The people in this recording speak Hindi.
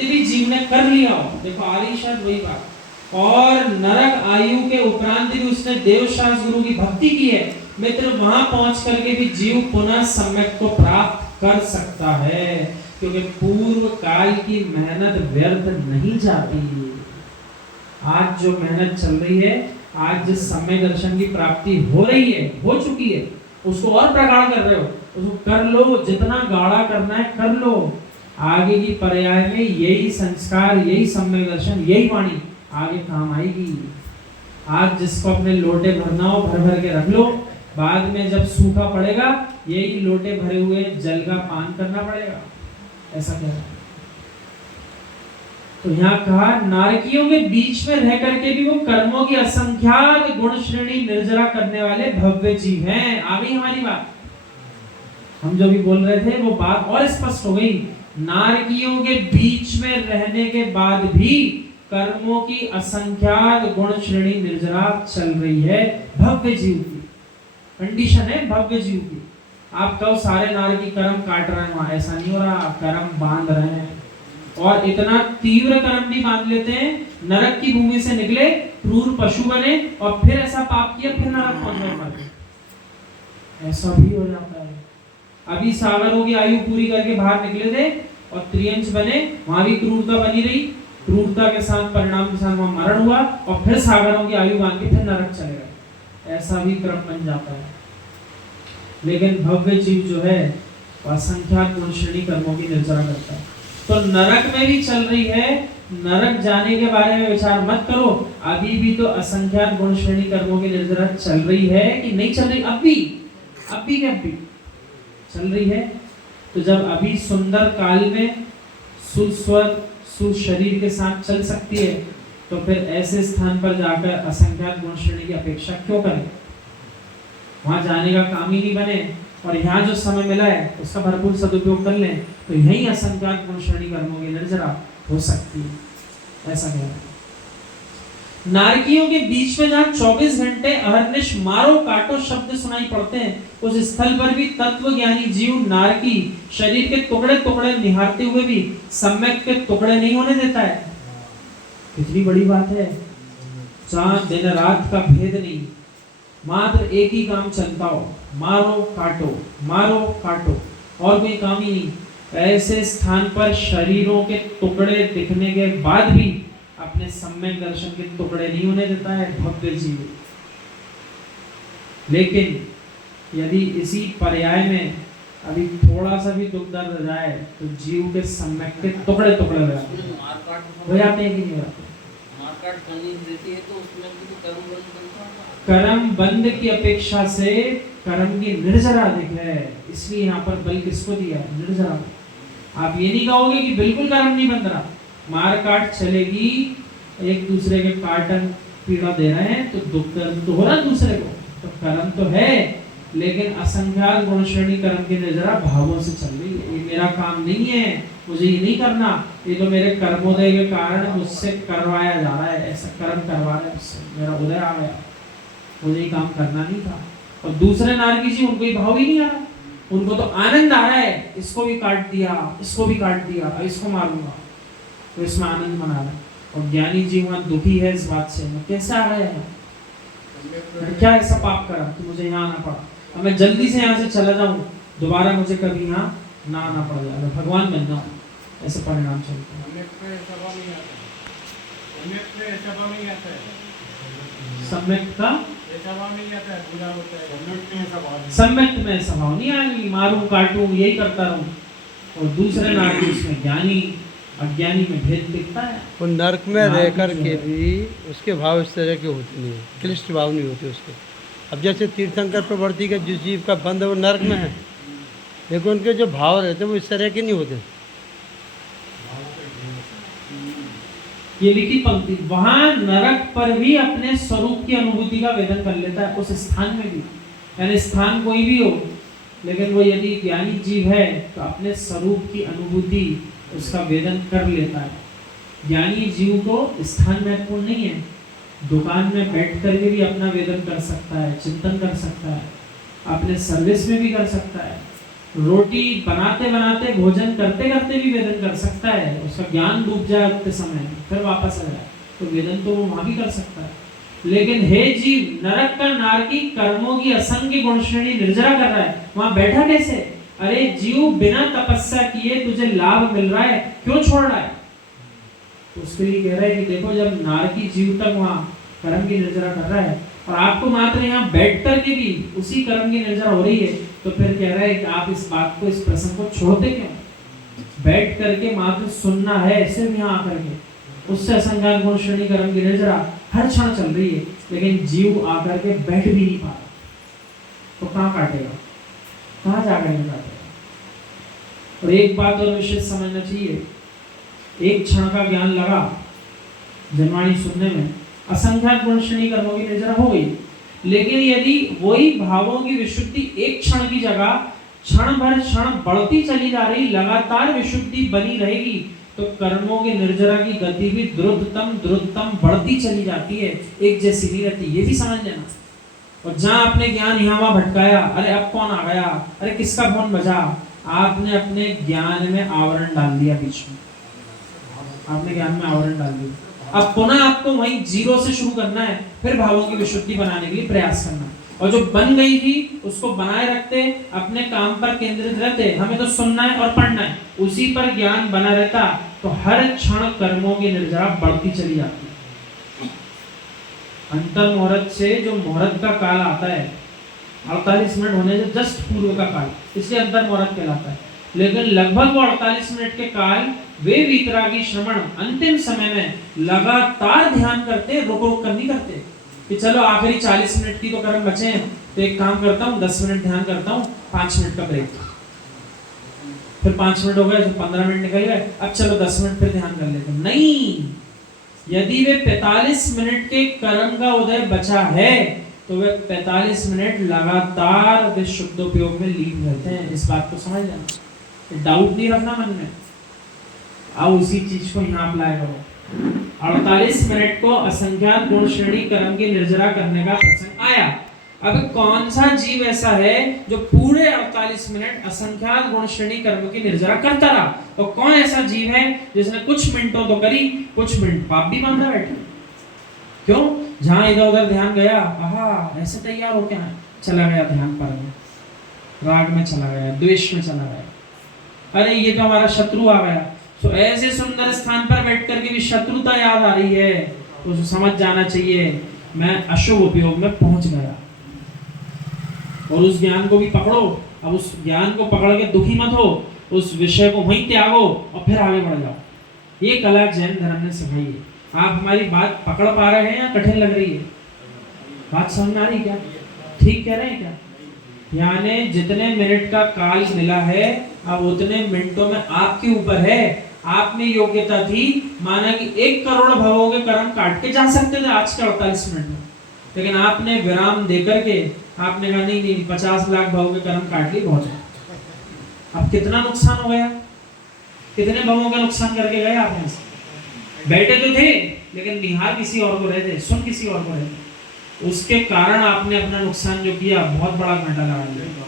भी जीव ने कर लिया हो, देखो आ रही शायद वही बात, और नरक आयु के उपरांत भी उसने देवशास गुरु की भक्ति की है मित्र, वहां पहुंच करके भी जीव पुनः सम्यक को प्राप्त कर सकता है, क्योंकि पूर्व काल की मेहनत व्यर्थ नहीं जाती। आज जो मेहनत चल रही है, आज जिस समय दर्शन की प्राप्ति हो रही है, हो चुकी है, उसको और प्रगाढ़ कर रहे हो, उसको कर लो, जितना गाढ़ा करना है कर लो। आगे की पर्याय में यही संस्कार, यही सम्यक दर्शन, यही वाणी आगे काम आएगी। आज जिसको अपने लोटे भरना हो भर भर के रख लो, बाद में जब सूखा पड़ेगा यही लोटे भरे हुए जल का पान करना पड़ेगा। ऐसा कह रहा है। तो यहाँ कहा नारकियों के बीच में रह करके भी वो कर्मों की असंख्यात गुण श्रेणी निर्जरा करने वाले भव्य जीव हैं। आ गई हमारी बात, हम जो भी बोल रहे थे वो बात और स्पष्ट हो गई। नारकियों के बीच में रहने के बाद भी कर्मों की असंख्यात गुण श्रेणी निर्जरा चल रही है भव्य जीव की। कंडीशन है भव्य जीव की। आप कहो सारे नारकी कर्म काट रहे हैं, वहां ऐसा नहीं हो रहा, कर्म बांध रहे हैं, और इतना तीव्र कर्म भी बांध लेते हैं, नरक की भूमि से निकले, क्रूर पशु बने, और फिर ऐसा पाप किया, फिर नरक पहुंच, ऐसा भी हो जाता है। अभी सागरों की आयु पूरी करके बाहर निकले थे और त्रियंश बने, वहां भी क्रूरता बनी रही, क्रूरता के साथ परिणाम के साथ वहां मरण हुआ, और फिर सागरों की आयु बांध के फिर नरक चले गए। ऐसा भी क्रम बन जाता है। लेकिन भव्य जीव जो है असंख्यात गुण श्रेणी कर्मों की निर्जरा करता है। तो नरक में भी चल रही है, नरक जाने के बारे में विचार मत करो, अभी भी तो असंख्यात गुण श्रेणी कर्मों की निर्जरा चल रही है कि नहीं चल रही? अब भी चल रही है। तो जब अभी सुंदर काल में सुस्वर सुशरीर के साथ चल सकती है, तो फिर ऐसे स्थान पर जाकर असंख्यात गुण श्रेणी की अपेक्षा क्यों करें? वहां जाने का काम ही नहीं बने, और यहाँ जो समय मिला है उसका भरपूर सदुपयोग कर लें, तो यही असंख्यात गुण श्रेणी कर्मों की निर्जरा हो सकती है। ऐसा कह रहा है। नारकियों के बीच में जहाँ 24 घंटे अहर्निश मारो काटो शब्द सुनाई पड़ते हैं, उस स्थल पर भी तत्वज्ञानी जीव नारकी शरीर के टुकड़े टुकड़े निहारते हुए भी सम्यक के टुकड़े नहीं होने देता है। कितनी बड़ी बात है। जहाँ दिन रात का भेद नहीं, मात्र एक ही काम चलता हो, मारो काटो, और कोई काम ही नहीं। ऐसे स्थान पर शरीरों के टुकड़े दिखने के बाद भी अपने सम्यक दर्शन के टुकड़े नहीं होने देता है भव्य जीव। लेकिन यदि इसी पर्याय में अभी थोड़ा सा भी दुख दर्द जाए तो जीव के सम्यक के टुकड़े टुकड़े हो जाते हैं कि नहीं होते? कर्म बंद की अपेक्षा से कर्म की निर्जरा अधिक है, इसलिए यहाँ पर बल किसको दिया? निर्जरा। आप ये नहीं कहोगे कि बिल्कुल कर्म नहीं बंध रहा, मार काट चलेगी, एक दूसरे के काटन पीड़ा दे रहे हैं तो दुख दर्द तो हो रहा दूसरे को, तो कर्म तो है, लेकिन असंख्यात गुण श्रेणी कर्म की निर्जरा भावों से चल रही है। ये मेरा काम नहीं है, मुझे ये नहीं करना, ये तो मेरे कर्मोदय के कारण मुझसे करवाया जा रहा है, ऐसा कर्म करवा रहा है मुझसे, मेरा उदय आ गया, मुझे ये काम करना नहीं था। और दूसरे नारकी जी, उनको ये भाव ही नहीं आ रहा, उनको तो आनंद आ रहा है, इसको भी काट दिया, इसको भी काट दिया, इसको मारूंगा, तो इसमें आनंद मना रहा है। और ज्ञानी जीव दुखी है इस बात से, कैसे आ गया है, क्या ऐसा पाप करा कि मुझे यहाँ आना पड़ा, अब मैं जल्दी से यहाँ से चला जाऊं, दोबारा मुझे कभी यहाँ ना आना पड़ जाए, भगवान बन जाऊं, ऐसे परिणाम चलते हैं। सम्यक में स्वभाव नहीं आएगी, मारूं काटूं यही करता रहूं, और दूसरे नारकी उसमें ज्ञानी अज्ञानी में भेद दिखता है। वो नरक में रह कर के भी उसके भाव इस तरह के होते नहीं, क्लिष्ट भाव नहीं होते उसके। अब जैसे तीर्थंकर प्रवृत्ति का जिस जीव का बंध है वो नरक में है, लेकिन उनके जो भाव रहते हैं वो इस तरह के नहीं होते। ये लिखी पंक्ति, वहां नरक पर भी अपने स्वरूप की अनुभूति का वेदन कर लेता है, उस स्थान में भी, यानी स्थान कोई भी हो, लेकिन वो यदि ज्ञानी जीव है तो अपने स्वरूप की अनुभूति उसका वेदन कर लेता है। ज्ञानी जीव को स्थान महत्वपूर्ण नहीं है, दुकान में बैठ करके भी अपना वेदन कर सकता है, चिंतन कर सकता है, अपने सर्विस में भी कर सकता है, रोटी बनाते बनाते भोजन करते करते भी वेदन कर सकता है, उसका ज्ञान डूब जाए उतने समय फिर वापस आ जाए तो वेदन तो वो वहां भी कर सकता है। लेकिन हे जीव, नरक का नारकी कर्मों की असंख्य गुण श्रेणी निर्जरा कर रहा है, वहां बैठा कैसे? अरे जीव, बिना तपस्या किए तुझे लाभ मिल रहा है, क्यों छोड़ रहा है? तो उसके लिए कह रहा है कि देखो, जब नारकी जीव तक वहां कर्म की निर्जरा कर रहा है और आपको मात्र यहाँ बैठ करके भी उसी कर्म की निर्जरा हो रही है, तो फिर कह रहा है कि आप इस बात को, इस प्रसंग को छोड़ते क्यों? बैठ करके मात्र सुनना है, सिर्फ यहाँ आकर के, उससे असंख्य गुण श्रेणी कर्म की निर्जरा हर क्षण चल रही है, लेकिन जीव आकर के बैठ भी नहीं पा रहा, तो कहाँ काटेगा, कहाँ जाकर नहीं काटेगा? और एक बात और विशेष समझना चाहिए, एक क्षण का ज्ञान लगा जनवाणी सुनने में, असंख्य गुण श्रेणी कर्मों की निर्जरा हो गई, लेकिन यदि वही भावों की विशुद्धि एक क्षण की जगह क्षण भर क्षण बढ़ती चली जा रही, लगातार विशुद्धि बनी रहेगी, तो कर्मों की निर्जरा की गति भी द्रुततम बढ़ती चली जाती है, एक जैसी नहीं रहती। ये भी समझ लेना। और जहां आपने ज्ञान यहाँ वहां भटकाया, अरे अब कौन आ गया, अरे किसका फोन बजा, आपने अपने ज्ञान में आवरण डाल दिया, बीच में आपने ज्ञान में आवरण डाल दिया। अब पुनः आपको वही जीरो से शुरू करना है, फिर भावों की विशुद्धि बनाने के लिए प्रयास करना है। और जो बन गई थी उसको बनाए रखते, अपने काम पर केंद्रित रहते, हमें तो सुनना है और पढ़ना है, उसी पर ज्ञान बना रहता, तो हर क्षण कर्मों की निर्जरा बढ़ती चली जाती। अंतर मुहूर्त से जो मुहूर्त का काल आता है, 48 मिनट होने से जस्ट पूर्व का काल, इसलिए अंतर मुहूर्त कहलाता है। लेकिन लगभग वो 48 मिनट के काल वे वीतरागी श्रवण अंतिम समय में लगातार ध्यान करते, रुक रुक कर नहीं करते कि चलो आखिरी 40 मिनट की तो कर्म बचे हैं, तो एक काम करता हूँ 10 मिनट ध्यान करता हूँ, 5 मिनट का ब्रेक, फिर 5 मिनट हो गए तो 15 मिनट निकल गए, अब चलो 10 मिनट फिर ध्यान कर लेते हैं। नहीं, यदि वे 45 मिनट के कर्म का उदय बचा है तो वे 45 मिनट लगातार वे शुद्धोपयोग में लीन रहते हैं। इस बात को समझ लेना, डाउट नहीं रखना मन में। आओ उसी चीज को यहाँ अप्लाई करो। 48 मिनट को असंख्यात गुण श्रेणी कर्म की निर्जरा करने का प्रसंग आया। अब कौन सा जीव ऐसा है जो पूरे 48 मिनट असंख्यात गुण श्रेणी कर्म की निर्जरा करता रहा? तो कौन ऐसा जीव है जिसने कुछ मिनटों तो करी, कुछ मिनट पाप भी बांधा बैठे? क्यों? जहां इधर उधर ध्यान गया, आहा ऐसे तैयार हो क्या चला गया, ध्यान पर में, राग में चला गया, द्वेष में चला गया, अरे ये तो हमारा शत्रु आ गया। तो ऐसे सुंदर स्थान पर बैठ करके भी शत्रुता याद आ रही है, तो समझ जाना चाहिए मैं अशुभ उपयोग में पहुंच गया। और उस ज्ञान को भी पकड़ो। अब उस ज्ञान को पकड़ के दुखी मत हो, उस विषय को वहीं त्यागो और फिर आगे बढ़ जाओ। ये कला जैन धर्म ने सिखाई है। आप हमारी बात पकड़ पा रहे हैं या कठिन लग रही है? बात समझ में आ रही क्या? ठीक कह रहे हैं क्या? यानी जितने मिनट का काल मिला है, अब उतने मिनटों में आपके ऊपर है। आप में योग्यता थी, माना कि 1 करोड़ भवों के कर्म काट के जा सकते थे आज के 48 मिनट में, लेकिन आपने विराम देकर के आपने कहा नहीं 50 लाख भवों के कर्म काट लिए, बहुत है। अब कितना नुकसान हो गया, कितने भवों का नुकसान करके गए आप यहाँ से? बैठे तो थे लेकिन निहार किसी और को रहे थे, सुन किसी और को रहे थे। उसके कारण आपने अपना नुकसान जो किया बहुत बड़ा घाटा लगा लिया।